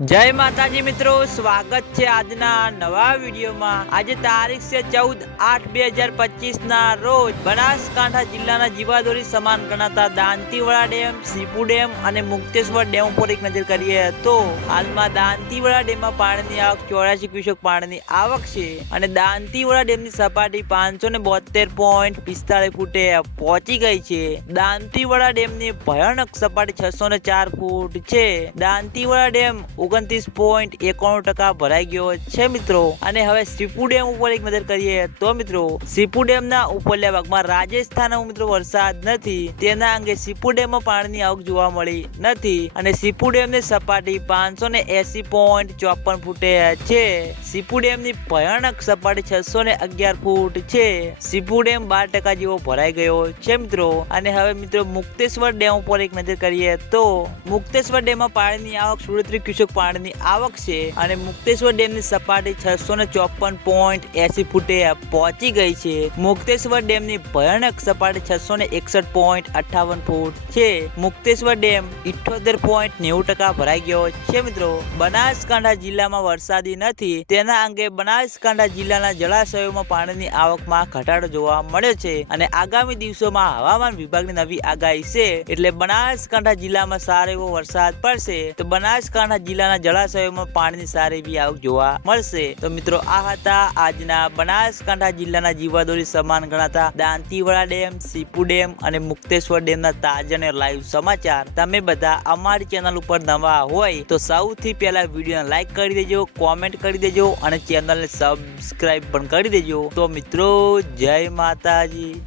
જય માતાજી મિત્રો, સ્વાગત છે આજના નવા વિડીયોમાં. આજે તારીખ છે ચૌદ આઠ બે હજાર પચીસ ના રોજ બનાસકાંઠા જિલ્લાના જીવાદોરી સમાન ગણાતા દાંતીવાડા ડેમ, સીપુ ડેમ અને મુક્તેશ્વર ડેમ ઉપર એક નજર કરીએ તો હાલમાં દાંતીવાડા ડેમમાં પાણીની આવક ચોરાશી ક્યુસેક પાણીની આવક છે અને દાંતીવાડા ડેમની સપાટી પાંચસો ને બોતેર પોઈન્ટ પિસ્તાળીસ ફૂટે પહોંચી ગઈ છે. દાંતીવાડા ડેમની ભયાનક સપાટી છસો ને ચાર ફૂટ છે. દાંતીવાડા ડેમ ઓગણત્રીસ પોઈન્ટ એકાણું ટકા ભરાઈ ગયો છે મિત્રો. અને હવે સીપુ ડેમ ઉપર એક નજર કરીએ તો મિત્રો, સીપુ ડેમના ઉપરલા ભાગમાં રાજસ્થાનમાં મિત્રો વરસાદ નથી. તેના અંગે સીપુ ડેમમાં પાણીની આવક જોવા મળી નથી. અને સીપુ ડેમની સપાટી પાંચસો ને એસી પોઈન્ટ ચોપન ફૂટે છે. સીપુ ડેમની ભયાનક સપાટી છસો ને અગિયાર ફૂટ છે. સીપુ ડેમ બાર ટકા જેવો ભરાઈ ગયો છે મિત્રો. અને હવે મિત્રો મુક્તેશ્વર ડેમ ઉપર એક નજર કરીએ તો મુક્તેશ્વર ડેમમાં પાણીની આવક સુડત્રીસ ક્યુસેક પાણીની આવક છે અને મુક્તેશ્વર ડેમની સપાટી છસો ને ચોપન પોઈન્ટ એસી ફૂટે પહોંચી ગઈ છે. મુક્તેશ્વર ડેમની ભયાનક સપાટી છસો ને એકસઠ પોઈન્ટ અઠાવન ફૂટ છે. મુક્તેશ્વર ડેમ ઇઠોતેર પોઈન્ટ નેવું ટકા ભરાઈ ગયો છે મિત્રો. બનાસકાંઠા જિલ્લામાં વરસાદી નથી. તેના અંગે બનાસકાંઠા જિલ્લાના જળાશયોમાં પાણીની આવકમાં ઘટાડો જોવા મળ્યો છે અને આગામી દિવસોમાં હવામાન વિભાગની નવી આગાહી છે. એટલે બનાસકાંઠા જિલ્લામાં સારો એવો વરસાદ પડશે તો બનાસકાંઠા જિલ્લાના જળાશયોમાં પાણીની સારી એવી આવક જોવા મળશે. તો મિત્રો, આ હતા આજના બનાસકાંઠા જિલ્લાના જીવાદોરી સમાન ગણાતા દાંતીવાડા ડેમ, સીપુ ડેમ અને મુક્તેશ્વર ડેમના તાજા લાઈવ સમાચાર. તમે બધા અમારી ચેનલ ઉપર નવા હોય તો સૌથી પહેલા વિડીયોને લાઈક કરી દેજો, કોમેન્ટ કરી દેજો અને ચેનલને સબસ્ક્રાઈબ પણ કરી દેજો. તો મિત્રો, જય માતાજી.